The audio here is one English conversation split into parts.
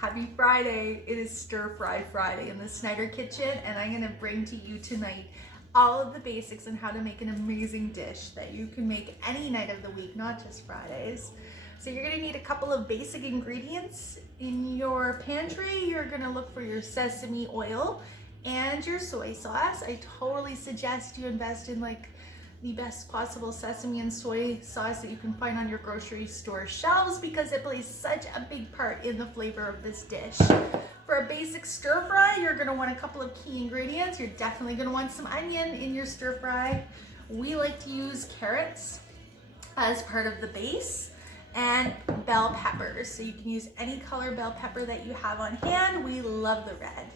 Happy Friday. It is Stir-Fry Friday in the Snyder kitchen, and I'm gonna bring to you tonight all of the basics on how to make an amazing dish that you can make any night of the week, not just Fridays. So you're gonna need a couple of basic ingredients in your pantry. You're gonna look for your sesame oil and your soy sauce. I totally suggest you invest in like the best possible sesame and soy sauce that you can find on your grocery store shelves because it plays such a big part in the flavor of this dish. For a basic stir fry, you're gonna want a couple of key ingredients. You're definitely gonna want some onion in your stir fry. We like to use carrots as part of the base and bell peppers. So you can use any color bell pepper that you have on hand. We love the red.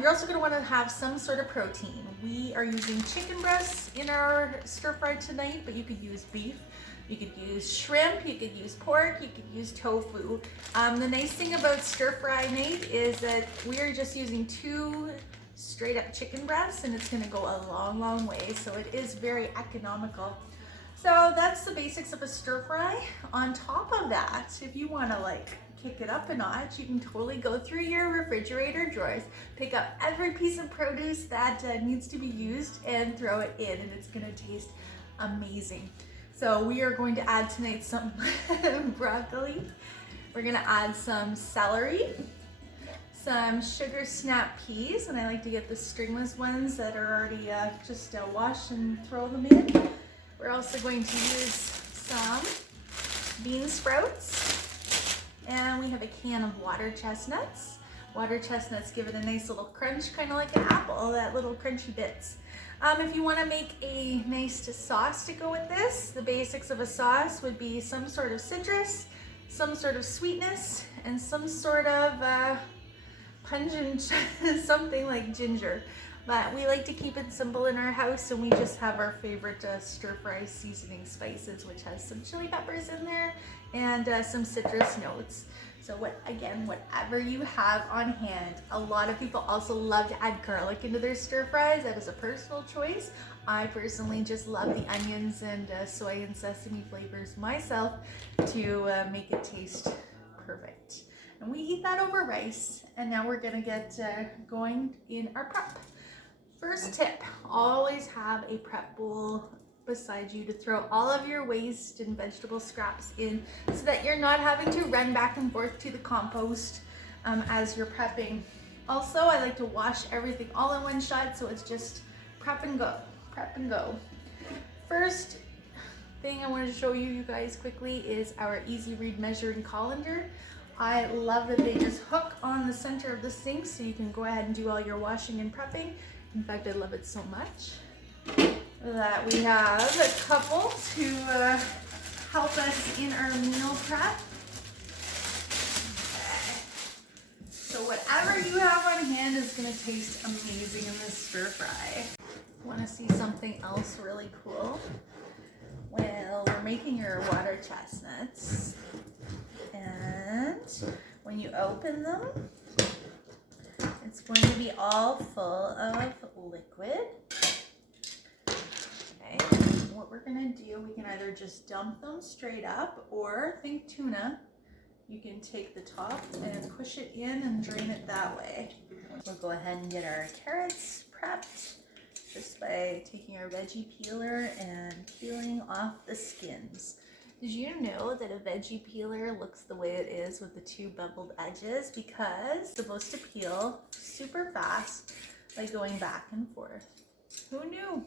You're also going to want to have some sort of protein. We are using chicken breasts in our stir fry tonight, but you could use beef, you could use shrimp, you could use pork, you could use tofu. The nice thing about stir fry, Nate, is that we are just using 2 straight up chicken breasts and it's going to go a long, long way. So it is very economical. So that's the basics of a stir fry. On top of that, if you want to like kick it up a notch, you can totally go through your refrigerator drawers, pick up every piece of produce that needs to be used and throw it in, and it's gonna taste amazing. So we are going to add tonight some broccoli. We're gonna add some celery, some sugar snap peas, and I like to get the stringless ones that are already just washed and throw them in. We're also going to use some bean sprouts. And we have a can of water chestnuts. Water chestnuts give it a nice little crunch, kind of like an apple, that little crunchy bits. If you want to make a nice sauce to go with this, the basics of a sauce would be some sort of citrus, some sort of sweetness, and some sort of pungent, something like ginger. But we like to keep it simple in our house, and we just have our favorite stir-fry seasoning spices, which has some chili peppers in there and some citrus notes. So whatever you have on hand. A lot of people also love to add garlic into their stir-fries. That is a personal choice. I personally just love the onions and soy and sesame flavors myself to make it taste perfect. And we eat that over rice. And now we're gonna get going in our prep. First tip, always have a prep bowl beside you to throw all of your waste and vegetable scraps in so that you're not having to run back and forth to the compost as you're prepping. Also, I like to wash everything all in one shot so it's just prep and go, prep and go. First thing I wanted to show you guys quickly is our Easy Read measuring colander. I love that they just hook on the center of the sink so you can go ahead and do all your washing and prepping. In fact, I love it so much that we have a couple to help us in our meal prep. So whatever you have on hand is going to taste amazing in this stir fry. Want to see something else really cool? Well, we're making your water chestnuts, and when you open them, it's going to be all full of liquid. Okay, what we're gonna do, we can either just dump them straight up, or think tuna, you can take the top and push it in and drain it that way. We'll go ahead and get our carrots prepped just by taking our veggie peeler and peeling off the skins. Did you know that a veggie peeler looks the way it is with the 2 beveled edges? Because it's supposed to peel super fast by going back and forth. Who knew?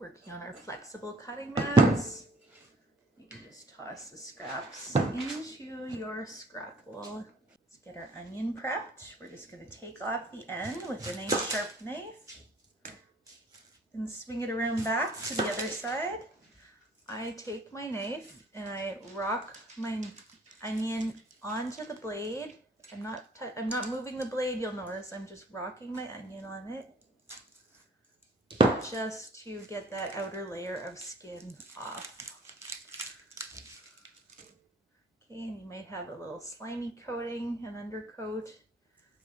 Working on our flexible cutting mats. You can just toss the scraps into your scrap bowl. Let's get our onion prepped. We're just going to take off the end with a nice sharp knife and swing it around back to the other side. I take my knife and I rock my onion onto the blade. I'm not moving the blade, you'll notice. I'm just rocking my onion on it just to get that outer layer of skin off. Okay, and you might have a little slimy coating, an undercoat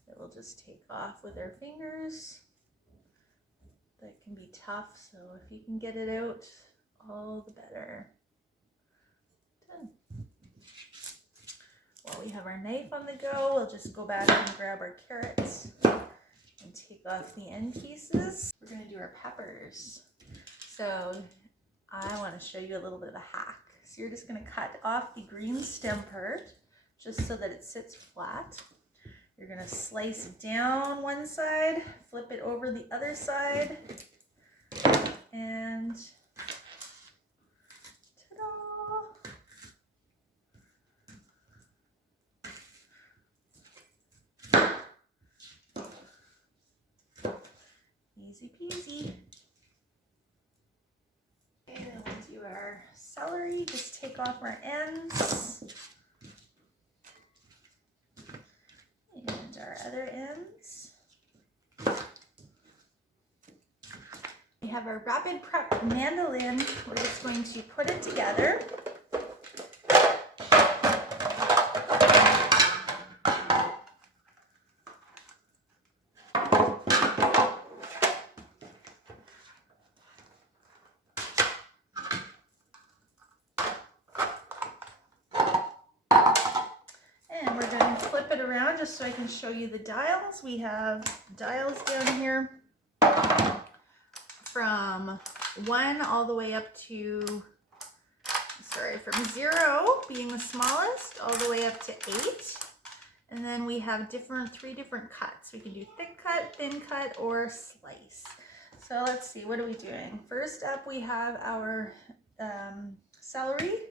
that we'll just take off with our fingers. That can be tough, so if you can get it out, all the better. While we have our knife on the go, we'll just go back and grab our carrots and take off the end pieces. We're gonna do our peppers. So I wanna show you a little bit of a hack. So you're just gonna cut off the green stem part just so that it sits flat. You're gonna slice down one side, flip it over the other side, and ta-da! Easy peasy. Okay, then we'll do our celery. Just take off our ends. And our other ends. We have our rapid prep mandolin. We're just going to put it together. Around just so I can show you the dials. We have dials down here from 1 all the way up to, from 0 being the smallest all the way up to 8. And then we have 3 different cuts. We can do thick cut, thin cut, or slice. So let's see, what are we doing? First up, we have our celery.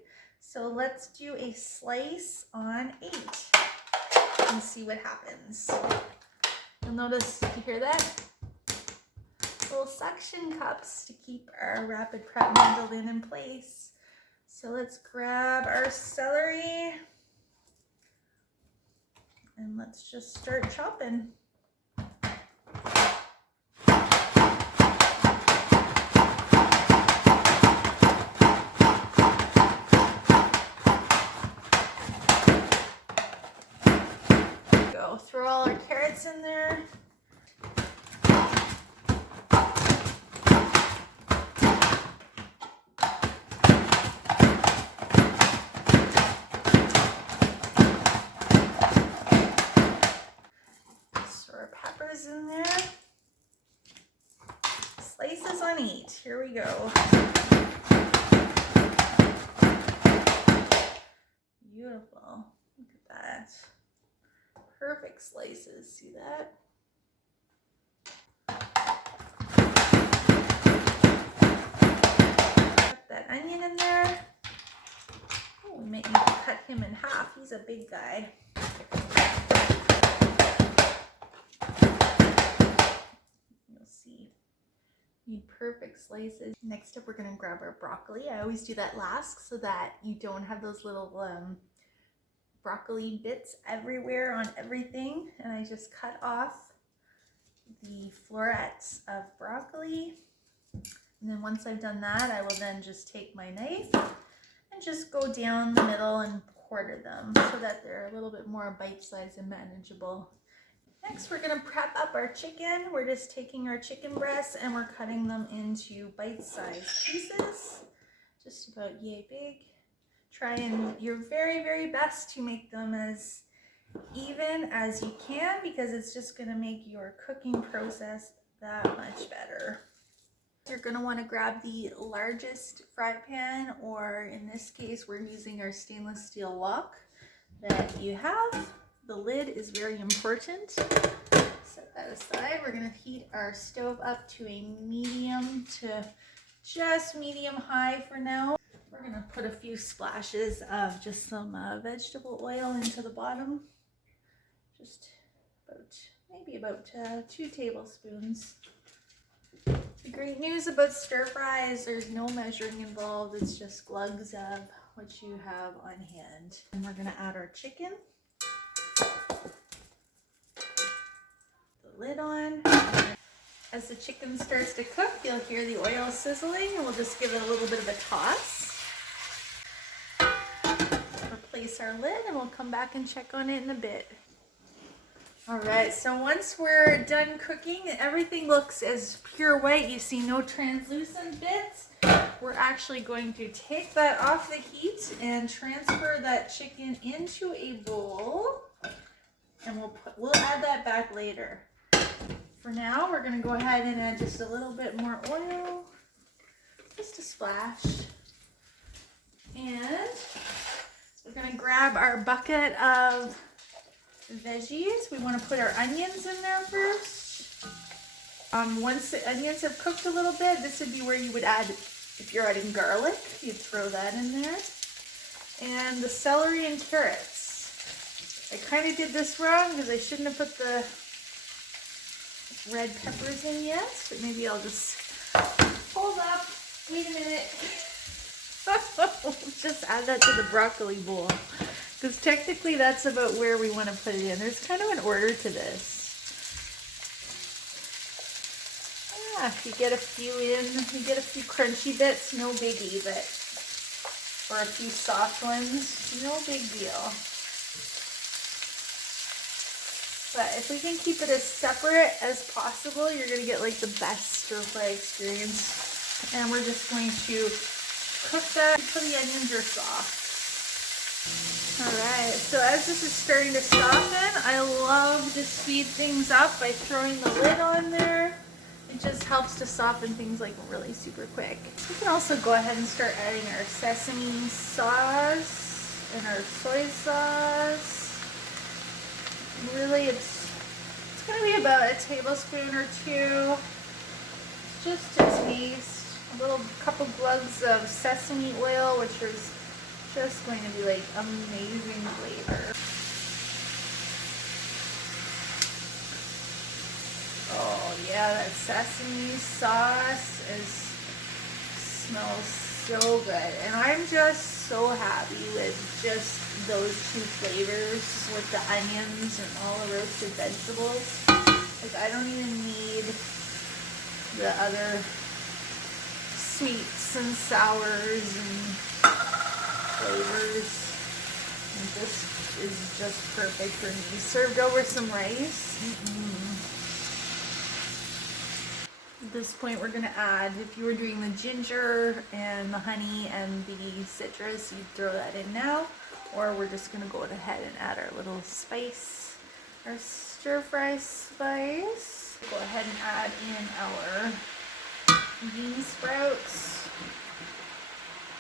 So let's do a slice on 8. And see what happens. You'll notice, you hear that? Little suction cups to keep our rapid prep mandolin in place. So let's grab our celery and let's just start chopping. Throw all our carrots in there. Throw our peppers in there. Slices on 8. Here we go. Beautiful. Look at that. Perfect slices, see that? Put that onion in there. Oh, we might need to cut him in half. He's a big guy. You'll see. Need perfect slices. Next up, we're gonna grab our broccoli. I always do that last so that you don't have those little broccoli bits everywhere on everything, and I just cut off the florets of broccoli. And then once I've done that, I will then just take my knife and just go down the middle and quarter them so that they're a little bit more bite-sized and manageable. Next, we're gonna prep up our chicken. We're just taking our chicken breasts and we're cutting them into bite-sized pieces, just about yay big. Try and your very, very best to make them as even as you can, because it's just going to make your cooking process that much better. You're going to want to grab the largest fry pan, or in this case, we're using our stainless steel wok that you have. The lid is very important. Set that aside. We're going to heat our stove up to a medium to just medium high for now. We're going to put a few splashes of just some vegetable oil into the bottom. Just maybe about 2 tablespoons. The great news about stir fry is there's no measuring involved. It's just glugs of what you have on hand. And we're going to add our chicken. The lid on. As the chicken starts to cook, you'll hear the oil sizzling, and we'll just give it a little bit of a toss. Replace our lid and we'll come back and check on it in a bit. All right, so once we're done cooking, everything looks as pure white. You see no translucent bits. We're actually going to take that off the heat and transfer that chicken into a bowl, and we'll add that back later. For now, we're gonna go ahead and add just a little bit more oil, just a splash. And we're gonna grab our bucket of veggies. We want to put our onions in there first. Once the onions have cooked a little bit, this would be where you would add, if you're adding garlic, you'd throw that in there. And the celery and carrots. I kind of did this wrong because I shouldn't have put the red peppers in yet, but maybe I'll just hold up. Wait a minute. Just add that to the broccoli bowl. Because technically that's about where we want to put it in. There's kind of an order to this. If you get a few in, you get a few crunchy bits, no biggie, but, or a few soft ones, no big deal. But if we can keep it as separate as possible, you're going to get like the best stir-fry experience. And we're just going to cook that until the onions are soft. Alright, so as this is starting to soften, I love to speed things up by throwing the lid on there. It just helps to soften things like really super quick. We can also go ahead and start adding our sesame sauce and our soy sauce. Really, it's going to be about a tablespoon or two, just to taste. A little couple glugs of sesame oil, which is just going to be like amazing flavor. Oh yeah, that sesame sauce smells so good, and I'm just so happy with just those two flavors with the onions and all the roasted vegetables. Like, I don't even need the other sweets and sours and flavors. And this is just perfect for me. Served over some rice. At this point, we're gonna add, if you were doing the ginger and the honey and the citrus, you'd throw that in now. Or we're just gonna go ahead and add our little spice, our stir-fry spice. Go ahead and add in our bean sprouts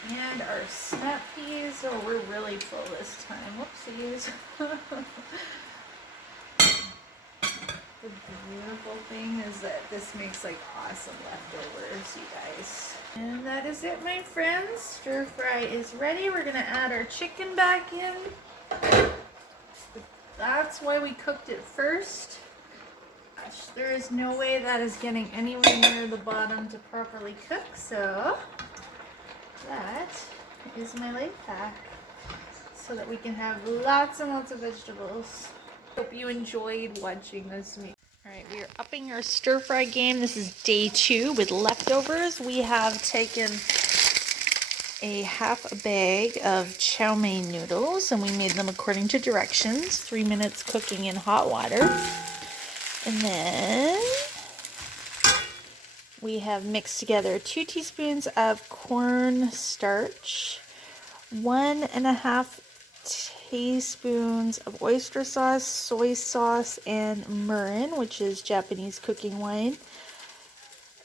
and our snap peas. Oh, we're really full this time. Whoopsies. The beautiful thing is that this makes like awesome leftovers, you guys. And that is it, my friends. Stir fry is ready. We're gonna add our chicken back in. That's why we cooked it first. Gosh, there is no way that is getting anywhere near the bottom to properly cook, so that is my life hack, so that we can have lots and lots of vegetables. Hope you enjoyed watching this meal. Alright, we are upping our stir fry game. This is day 2 with leftovers. We have taken a half a bag of chow mein noodles, and we made them according to directions. 3 minutes cooking in hot water. And then we have mixed together 2 teaspoons of cornstarch, 1.5 teaspoons of oyster sauce, soy sauce, and mirin, which is Japanese cooking wine.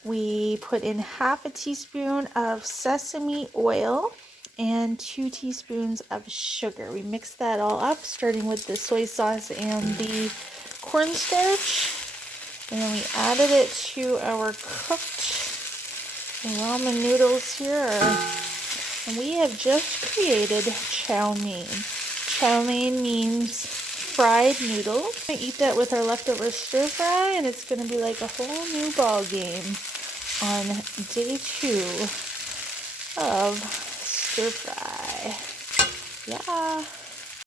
We put in half a teaspoon of sesame oil and 2 teaspoons of sugar. We mixed that all up, starting with the soy sauce and the cornstarch. And then we added it to our cooked ramen noodles here. And we have just created chow mein. Chow mein means fried noodle. I eat that with our leftover stir fry, and it's going to be like a whole new ball game on day 2 of stir fry. Yeah.